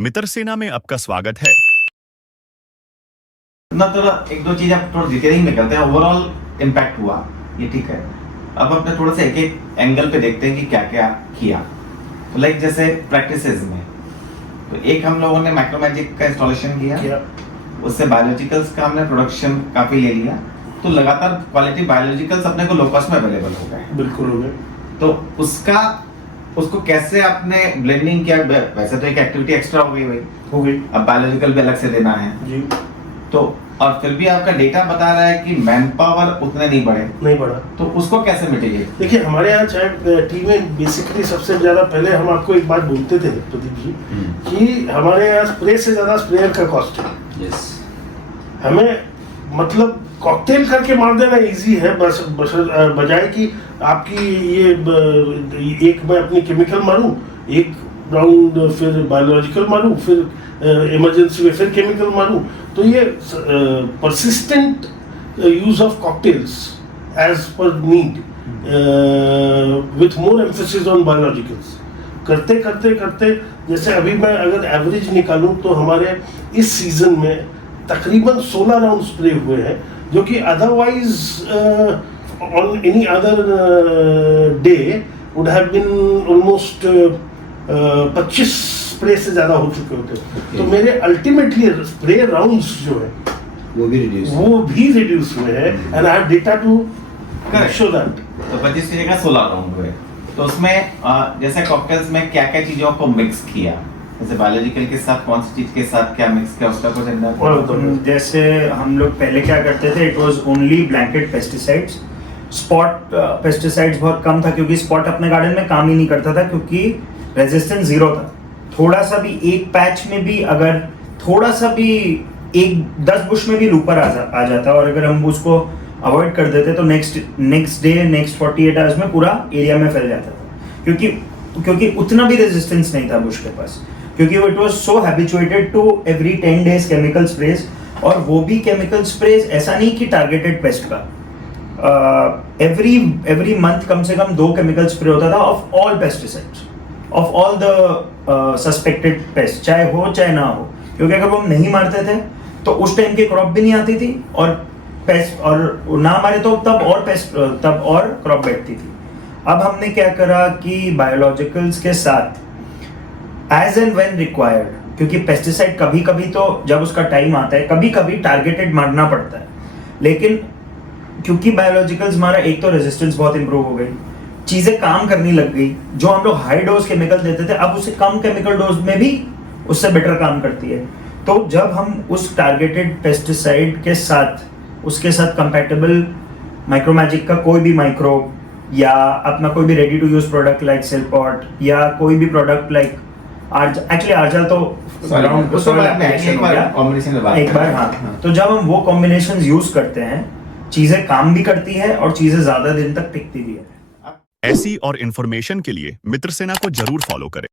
मित्र सेना में आपका स्वागत है। ना थोड़ा एक दो चीज आप थोड़ा डिटेलिंग में करते हैं, ओवरऑल इम्पैक्ट हुआ ये ठीक है। अब अपने थोड़ा सा एक एक एंगल पे देखते हैं कि क्या क्या किया। तो लाइक जैसे प्रैक्टिसेस में तो एक हम लोगों ने माइक्रोमैजिक का इंस्टॉलेशन किया, उससे बायोलॉजिकल्स का हमने प्रोडक्शन काफी ले लिया, तो लगातार क्वालिटी बायोलॉजिकल्स अपने को लो कॉस्ट में अवेलेबल हो गए। बिल्कुल हो गए। तो उसको कैसे आपने ब्लेंडिंग किया? वैसे तो एक एक्टिविटी एक्स्ट्रा हो गई भाई, हो गई। अब बायोलॉजिकल भी अलग से देना है जी। तो, और फिर भी आपका डेटा बता रहा है कि मैन पावर उतने नहीं नहीं बढ़ा, तो उसको कैसे मिटेगी? देखिए हमारे यहाँ चाहे टीम में बेसिकली सबसे ज्यादा पहले हम आपको एक बात बोलते थे प्रदीप जी कि हमारे यहाँ स्प्रे से ज्यादा स्प्रेयर का कॉस्ट है। यस। हमें मतलब कॉकटेल करके मार देना इजी है, बस बजाय कि आपकी ये एक मैं अपनी केमिकल मारूं, एक राउंड फिर बायोलॉजिकल मारूं, फिर इमरजेंसी में फिर केमिकल मारूं, तो ये persistent use of cocktails as per need with more emphasis on biologicals करते करते करते, जैसे अभी मैं अगर एवरेज निकालूं तो हमारे इस सीजन में तकरीबन 16 राउंड स्प्रे हुए हैं, जो कि otherwise on any other day would have been almost 25 spray से ज्यादा हो चुके होते। तो मेरे अल्टीमेटली स्प्रे राउंड्स जो है वो भी रिड्यूस हुए हैं, and I have data to show that. तो 25 की जगह 16 राउंड हुए, तो उसमें जैसे कॉकटेल्स में क्या क्या चीजों को मिक्स किया, जैसे बायोलॉजिकल के साथ कौन सी चीज के साथ क्या मिक्स किया, उसका कुछ अंदाजा? जैसे हम लोग पहले क्या करते थे, it was only blanket pesticides. Spot pesticides बहुत कम था, क्योंकि स्पॉट अपने गार्डन में काम ही नहीं करता था, क्योंकि रेजिस्टेंस जीरो था। थोड़ा सा भी एक पैच में भी अगर थोड़ा सा भी एक 10 बुश में भी लूपर आ जाता, और अगर हम उसको अवॉइड कर देते तो नेक्स्ट डे नेक्स्ट 48 आवर्स में पूरा एरिया में फैल जाता था, क्योंकि उतना भी रेजिस्टेंस नहीं था बुश के पास, क्योंकि it was so habituated to every 10 days chemical sprays. और वो भी केमिकल स्प्रेज ऐसा नहीं कि टारगेटेड पेस्ट का, एवरी मंथ कम से कम 2 केमिकल स्प्रे होता था of all pesticides, of all the suspected pest, चाहे हो चाहे ना हो, क्योंकि अगर वो हम नहीं मारते थे तो उस टाइम की क्रॉप भी नहीं आती थी, और पेस्ट और ना मारे तो तब और क्रॉप बैठती थी। अब हमने क्या करा कि बायोलॉजिकल्स के साथ एज एंड व्हेन रिक्वायर्ड, क्योंकि पेस्टिसाइड कभी कभी तो जब उसका टाइम आता है कभी कभी टारगेटेड मारना पड़ता है, लेकिन क्योंकि बायोलॉजिकल्स हमारा एक तो रेजिस्टेंस बहुत इंप्रूव हो गई, चीजें काम करने लग गई, जो हम लोग हाई डोज केमिकल देते थे अब उसे कम केमिकल डोज में भी उससे बेटर काम करती है। तो जब हम उस टारगेटेड पेस्टिसाइड के साथ उसके साथ कंपैटिबल माइक्रोमैजिक का कोई भी माइक्रोब, या अपना कोई भी ready to use product like cellpot, या कोई भी प्रोडक्ट लाइक एक्चुअली आर्जल तो एक बार हाँ, तो जब हम वो कॉम्बिनेशंस यूज करते हैं चीजें काम भी करती है और चीजें ज्यादा दिन तक टिकती भी है। ऐसी और इन्फॉर्मेशन के लिए मित्र सेना को जरूर फॉलो करें।